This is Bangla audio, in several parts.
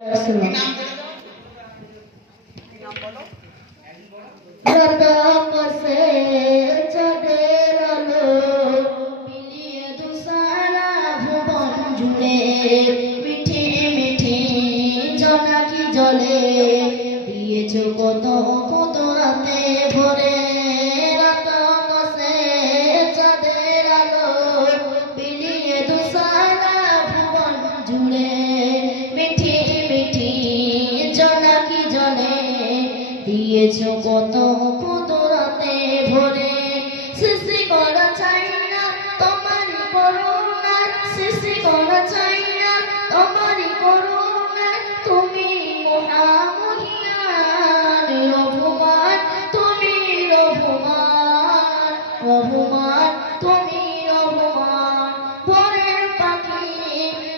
আসসালাম। রাত আকাশে চাঁদের আলো মিলিয়ে দুসারা ভুবন জুড়ে মিঠে মিঠে জোনাকি জলে দিয়েছ কত কত রাতে ভরে। রাত আকাশে চাঁদের আলো মিলিয়ে দুসারা ভুবন জুড়ে মিঠে মিঠে জোনাকি জলে দিয়েছ কত কত রাতে ভরে। সৃষ্টি করা চাই না তোমারই করুণা, সৃষ্টি করা চাই না তোমারই করুণা। তুমি মহামহিয়ান রঘুমান, তুমি রঘুমান রঘুমান, তুমি রঘুমান। পরের পাখি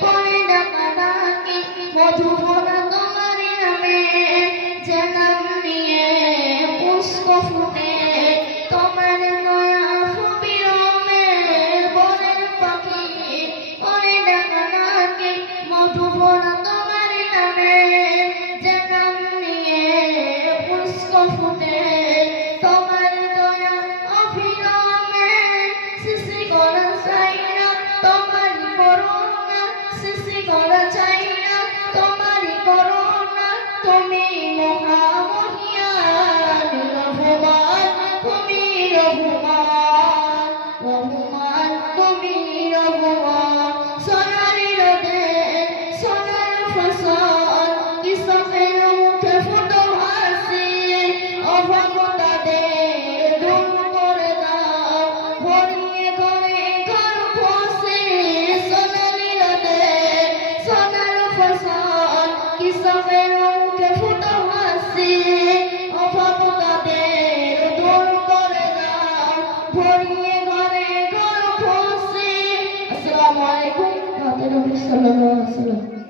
পরে ডাকা ডাকি মধুভরা তোমারই নামে, যে নাম নিয়ে পুষ্প ফুটে তোমার দয়া সুবিরমে। পরের পাখি পরে ডাকা ডাকি মধুভরা তোমারই নামে, যে নাম নিয়ে পুষ্প ফুটে তোমার দয়া অবিরামে। সৃষ্টি করা চাই না তোমারই করুণা, সৃষ্টি করা চাই না তোমারই করুণা। তুমি মহামহিয়ান রঘুমান, তুমি রঘুমান রঘুমান, তুমি রঘুমান। সোনালি রোদে সোনার ফসল কৃষকের মুখে ফুটো হাসি, অভাবতাদের দূর করে দাও ভরিয়ে ঘরে ঘর খুশি। সোনালি রোদে সোনার ফসল কৃষকের মুখে ফুটো হাসি, অভাবতাদের দূর করে দাও ভরিয়ে ঘরে ঘর খুশি। আসসালামু আলাইকুম ওয়া রাহমাতুল্লাহি ওয়া বারাকাতুহু।